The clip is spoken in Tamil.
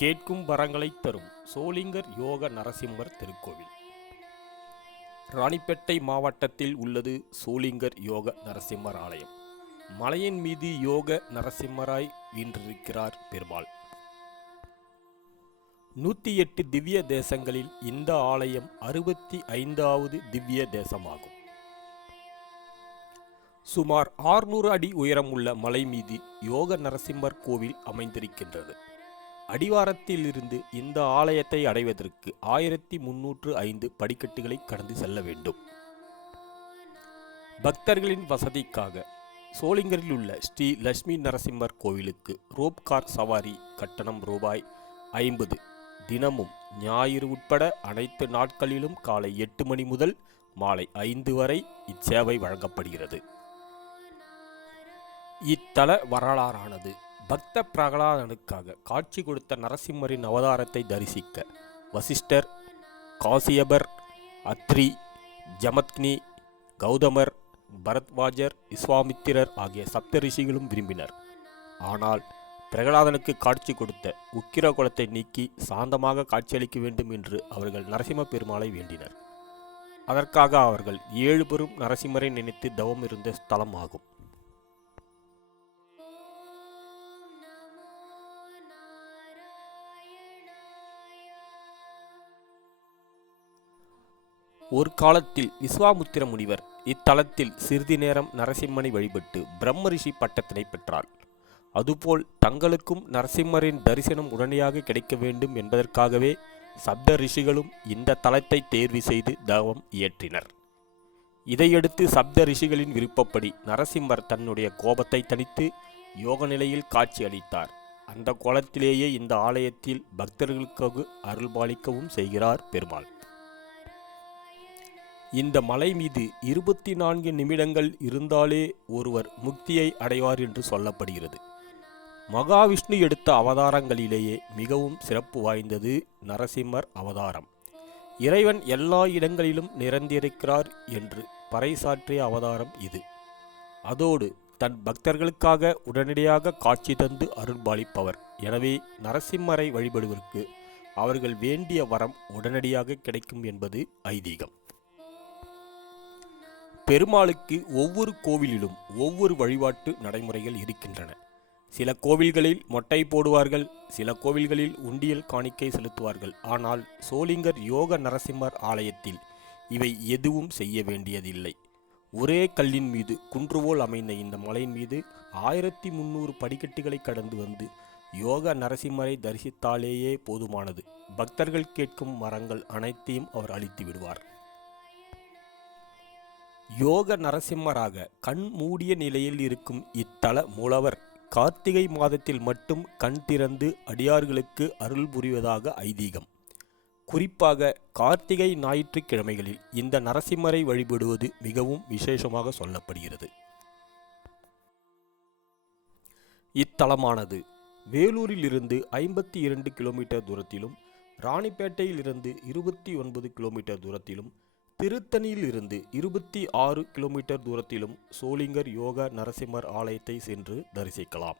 கேட்கும் வரங்களை தரும் சோளிங்கர் யோக நரசிம்மர் திருக்கோவில் ராணிப்பேட்டை மாவட்டத்தில் உள்ளது சோளிங்கர் யோக நரசிம்மர் ஆலயம். மலையின் மீது யோக நரசிம்மராய் வீற்றிருக்கிறார் பெருமாள். 108 திவ்ய தேசங்களில் இந்த ஆலயம் 65வது திவ்ய தேசமாகும். சுமார் 600 அடி உயரம் உள்ள மலை மீது யோக நரசிம்மர் கோவில் அமைந்திருக்கின்றது. அடிவாரத்தில் இருந்து இந்த ஆலயத்தை அடைவதற்கு 1305 படிக்கட்டுகளை கடந்து செல்ல வேண்டும். பக்தர்களின் வசதிக்காக சோளிங்கரில் உள்ள ஸ்ரீ லட்சுமி நரசிம்மர் கோவிலுக்கு ரோப் கார் சவாரி கட்டணம் ரூபாய் 50. தினமும் ஞாயிறு உட்பட அனைத்து நாட்களிலும் காலை 8 மணி முதல் மாலை 5 வரை இச்சேவை வழங்கப்படுகிறது. இத்தல வரலாறானது பக்த பிரகலாதனுக்காக காட்சி கொடுத்த நரசிம்மரின் அவதாரத்தை தரிசிக்க வசிஷ்டர், காசியபர், அத்ரி, ஜமத்னி, கௌதமர், பரத்வாஜர், விஸ்வாமித்திரர் ஆகிய சப்த ரிஷிகளும் விரும்பினர். ஆனால் பிரகலாதனுக்கு காட்சி கொடுத்த உக்கிர குலத்தை நீக்கி சாந்தமாக காட்சியளிக்க வேண்டும் என்று அவர்கள் நரசிம்ம பெருமாளை வேண்டினர். அதற்காக அவர்கள் 7 பெரும் நரசிம்மரை நினைத்து தவம் இருந்த ஸ்தலம் ஆகும். ஒரு காலத்தில் விஸ்வாமுத்திர முனிவர் இத்தலத்தில் சிறிது நேரம் நரசிம்மனை வழிபட்டு பிரம்ம ரிஷி பட்டத்தினை பெற்றார். அதுபோல் தங்களுக்கும் நரசிம்மரின் தரிசனம் உடனடியாக கிடைக்க வேண்டும் என்பதற்காகவே சப்த ரிஷிகளும் இந்த தலத்தை தேர்வு செய்து தவம் இயற்றினர். இதையடுத்து சப்த ரிஷிகளின் விருப்பப்படி நரசிம்மர் தன்னுடைய கோபத்தை தணித்து யோக நிலையில் காட்சி அளித்தார். அந்த கோலத்திலேயே இந்த ஆலயத்தில் பக்தர்களுக்காக அருள்பாலிக்கவும் செய்கிறார் பெருமாள். இந்த மலை மீது 24 நிமிடங்கள் இருந்தாலே ஒருவர் முக்தியை அடைவார் என்று சொல்லப்படுகிறது. மகாவிஷ்ணு எடுத்த அவதாரங்களிலேயே மிகவும் சிறப்பு வாய்ந்தது நரசிம்மர் அவதாரம். இறைவன் எல்லா இடங்களிலும் நிறைந்திருக்கிறார் என்று பறைசாற்றிய அவதாரம் இது. அதோடு தன் பக்தர்களுக்காக உடனடியாக காட்சி தந்து அருள்பாலிப்பவர். எனவே நரசிம்மரை வழிபடுவதற்கு அவர்கள் வேண்டிய வரம் உடனடியாக கிடைக்கும் என்பது ஐதீகம். பெருமாளுக்கு ஒவ்வொரு கோவிலிலும் ஒவ்வொரு வழிபாட்டு நடைமுறைகள் இருக்கின்றன. சில கோவில்களில் மொட்டை போடுவார்கள், சில கோவில்களில் உண்டியல் காணிக்கை செலுத்துவார்கள். ஆனால் சோளிங்கர் யோக நரசிம்மர் ஆலயத்தில் இவை எதுவும் செய்ய வேண்டியதில்லை. ஒரே கல்லின் மீது குன்றுபோல் அமைந்த இந்த மலையின் மீது 1300 படிக்கட்டுகளை கடந்து வந்து யோக நரசிம்மரை தரிசித்தாலேயே போதுமானது. பக்தர்கள் கேட்கும் வரங்கள் அனைத்தையும் அவர் அளித்து விடுவார். யோக நரசிம்மராக கண் மூடிய நிலையில் இருக்கும் இத்தல மூலவர் கார்த்திகை மாதத்தில் மட்டும் கண் திறந்து அடியார்களுக்கு அருள் புரிவதாக ஐதீகம். குறிப்பாக கார்த்திகை ஞாயிற்றுக்கிழமைகளில் இந்த நரசிம்மரை வழிபடுவது மிகவும் விசேஷமாக சொல்லப்படுகிறது. இத்தலமானது வேலூரில் இருந்து 52 கிலோமீட்டர் தூரத்திலும், ராணிப்பேட்டையில் இருந்து 29 கிலோமீட்டர் தூரத்திலும், திருத்தணியில் இருந்து 26 கிலோமீட்டர் தூரத்திலும் சோளிங்கர் யோக நரசிம்மர் ஆலயத்தை சென்று தரிசிக்கலாம்.